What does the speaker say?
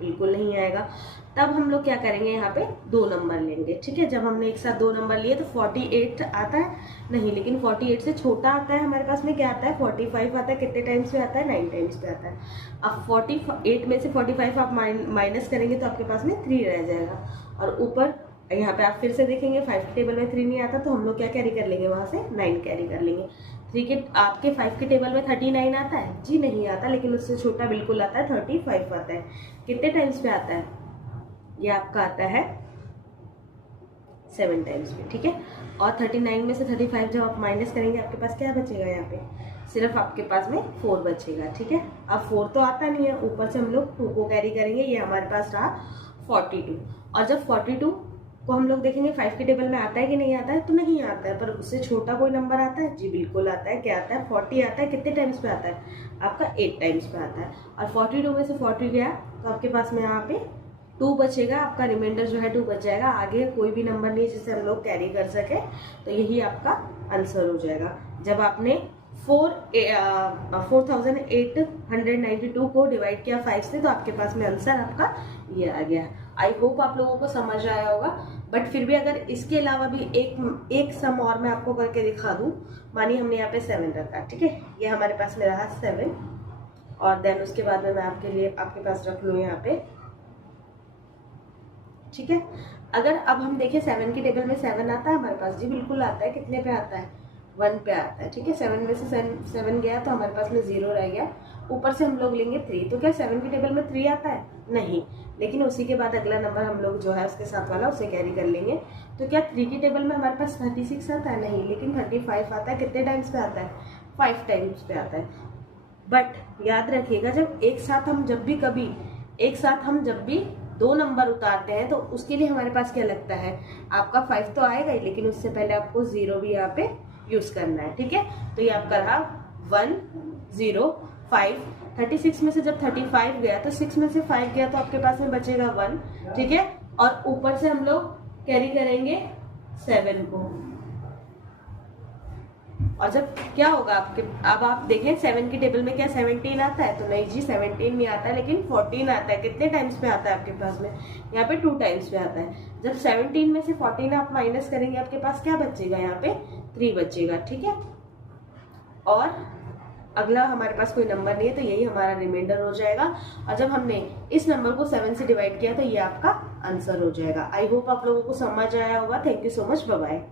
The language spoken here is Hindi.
बिल्कुल नहीं आएगा। तब हम लोग क्या करेंगे, यहाँ पे 2 नंबर लेंगे। ठीक है, जब हमने एक साथ 2 नंबर लिए तो 48 आता है नहीं, लेकिन 48 से छोटा आता है हमारे पास में, क्या आता है 45 आता है। कितने टाइम्स पे आता है, 9 टाइम्स पे आता है। अब 48 में से 45 आप माइनस करेंगे तो आपके पास में 3 रह जाएगा। और ऊपर यहाँ पे आप फिर से देखेंगे 5 के टेबल में 3 नहीं आता, तो हम लोग क्या कैरी कर लेंगे, वहां से 9 कैरी कर लेंगे। 3 के आपके 5 के टेबल में 39 आता है जी, नहीं आता, लेकिन उससे छोटा बिल्कुल आता है, 35 आता है। कितने टाइम्स पे आता है, ये आपका आता है 7 टाइम्स पे। ठीक है, और 39 में से 35 जब आप माइनस करेंगे आपके पास क्या बचेगा, यहाँ पे सिर्फ आपके पास में 4 बचेगा। ठीक है, अब 4 तो आता नहीं है, ऊपर से हम लोग 2 को कैरी करेंगे, ये हमारे पास रहा 42। और जब 42 को हम लोग देखेंगे 5 के टेबल में आता है कि नहीं आता है, तो नहीं आता है, पर उससे छोटा कोई नंबर आता है जी, बिल्कुल आता है। क्या आता है, 40 आता है। कितने टाइम्स पे आता है, आपका 8 टाइम्स पे आता है। और 42 में से 40 गया तो आपके पास में यहाँ पे 2 बचेगा, आपका रिमाइंडर जो है 2 बच जाएगा। आगे कोई भी नंबर नहीं है जिसे हम लोग कैरी कर सके, तो यही आपका आंसर हो जाएगा। जब आपने 4892 को डिवाइड किया 5 से, तो आपके पास में आंसर आपका ये आ गया। आई होप आप लोगों को समझ आया होगा। बट फिर भी अगर इसके अलावा भी एक सम और मैं आपको करके दिखा दूं, मानिए हमने यहाँ पे 7 रखा, ठीक है, ये हमारे पास में रहा 7, और देन उसके बाद में मैं आपके पास रख लूँ यहाँ पे। ठीक है, अगर अब हम देखें 7 के टेबल में 7 आता है हमारे पास जी, बिल्कुल आता है। कितने पे आता है, 1 पे आता है। ठीक है, 7 में से 7 गया तो हमारे पास में 0 रह गया। ऊपर से हम लोग लेंगे 3, तो क्या 7 के टेबल में 3 आता है, नहीं, लेकिन उसी के बाद अगला नंबर हम लोग जो है उसके साथ वाला उसे कैरी कर लेंगे। तो क्या 3 के टेबल में हमारे पास 36 आता है, नहीं, लेकिन 35 आता है। कितने टाइम्स पे आता है, 5 टाइम्स पे आता है। बट याद रखिएगा, जब एक साथ हम जब भी 2 नंबर उतारते हैं तो उसके लिए हमारे पास क्या लगता है, आपका 5 तो आएगा ही, लेकिन उससे पहले आपको 0 भी यहाँ पे यूज करना है। ठीक है, तो ये आपका रहा 1 0 5। 36 में से जब 35 गया तो 6 में से 5 गया तो आपके पास में बचेगा 1। ठीक है, और ऊपर से हम लोग कैरी करेंगे 7 को। और जब क्या होगा आपके, अब आप देखें 7 के टेबल में क्या 17 आता है, तो नहीं जी 17 नहीं आता है, लेकिन 14 आता है। कितने टाइम्स पे आता है आपके पास में, यहाँ पे 2 टाइम्स पे आता है। जब 17 में से 14 आप माइनस करेंगे आपके पास क्या बचेगा, यहाँ पे 3 बचेगा। ठीक है, और अगला हमारे पास कोई नंबर नहीं है, तो यही हमारा रिमाइंडर हो जाएगा। और जब हमने इस नंबर को 7 से डिवाइड किया तो ये आपका आंसर हो जाएगा। आई होप आप लोगों को समझ आया होगा। Thank you so much, bye bye.